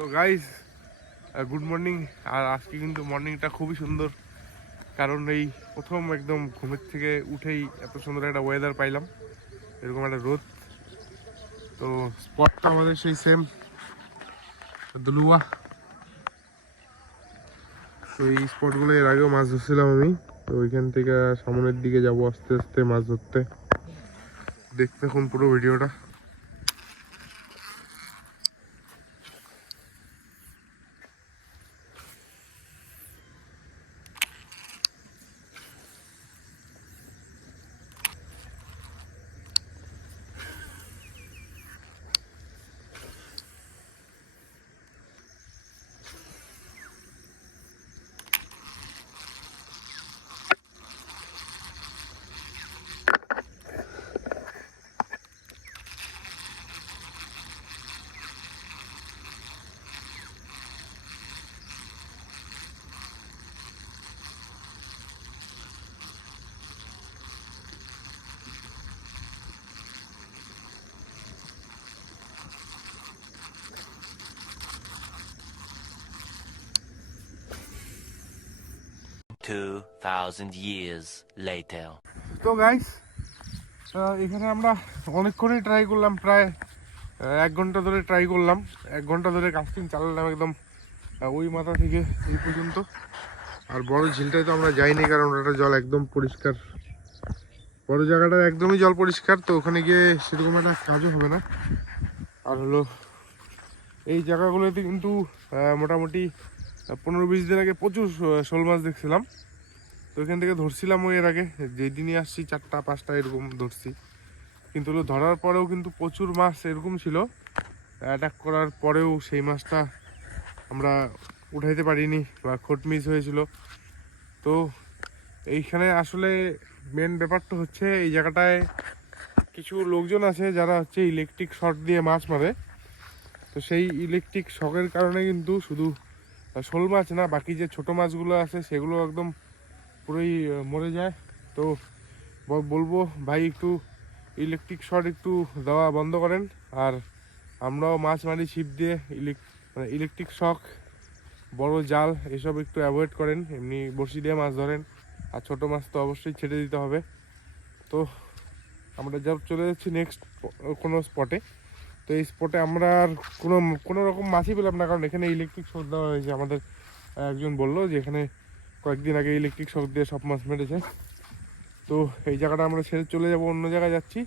তো guys good morning. আর আজকে কিন্তু মর্নিংটা খুবই সুন্দর, কারণ এই প্রথম একদম ঘুমের থেকে উঠেই এত সুন্দর একটা ওয়েদার পাইলাম, এরকম একটা রোদ। তো স্পটটা আমাদের সেই সেম দুলুয়া। তো এই স্পটগুলো এর আগেও মাছ ধরছিলাম আমি। তো ওইখান থেকে সামনের দিকে যাব আস্তে আস্তে মাছ ধরতে। দেখতে এখন পুরো ভিডিওটা। 2000 years later. তো গাইস এখানে আমরা অনেকক্ষণই ট্রাই করলাম, প্রায় 1 ঘন্টা ধরে ট্রাই করলাম। 1 ঘন্টা ধরে কাস্টিং চালালাম একদম ওই মাথা থেকে এই পর্যন্ত। আর বড় ঝিলটায় তো আমরা যাইনি, কারণ ওটা জল একদম পরিষ্কার। বড় জায়গাটা একদমই জল পরিষ্কার, তো ওখানে গিয়ে সেরকম একটা কাজও হবে না। আর হলো এই জায়গাগুলোতে কিন্তু মোটামুটি 15-20 দিন আগে প্রচুর শোল মাছ দেখছিলাম। তো এখান থেকে ধরছিলাম ওই এর আগে, যেদিনই আসছি 4টা-5টা এরকম ধরছি। কিন্তু ধরার পরেও কিন্তু প্রচুর মাছ এরকম ছিল, অ্যাটাক করার পরেও সেই মাছটা আমরা উঠাইতে পারিনি বা খোট মিস হয়েছিল। তো এইখানে আসলে মেন ব্যাপারটা হচ্ছে এই জায়গাটায় কিছু লোকজন আছে যারা হচ্ছে ইলেকট্রিক শর্ট দিয়ে মাছ মারে। তো সেই ইলেকট্রিক শকের কারণে কিন্তু শুধু শোল মাছ না, বাকি যে ছোট মাছগুলো আছে সেগুলো একদম পুরোই মরে যায়। তো বলবো ভাই, একটু ইলেকট্রিক শর্ট একটু দেওয়া বন্ধ করেন। আর আমরাও মাছ মারি ছিপ দিয়ে, ইলেকট্রিক শক, বড় জাল এসব একটু অ্যাভয়েড করেন, এমনি বড়শি দিয়ে মাছ ধরেন। আর ছোট মাছ তো অবশ্যই ছেড়ে দিতে হবে। তো আমরা যা চলে যাচ্ছি নেক্সট কোনো স্পটে। তো এই স্পটে আমরা আর কোনো রকম মাছই পেলাম না, কারণ এখানে ইলেকট্রিক শক দেওয়া হয়েছে। আমাদের একজন বললো যে এখানে কয়েকদিন আগে ইলেকট্রিক শক দিয়ে সব মাছ মেরেছে। তো এই জায়গাটা আমরা ছেড়ে চলে যাব, অন্য জায়গায় যাচ্ছি।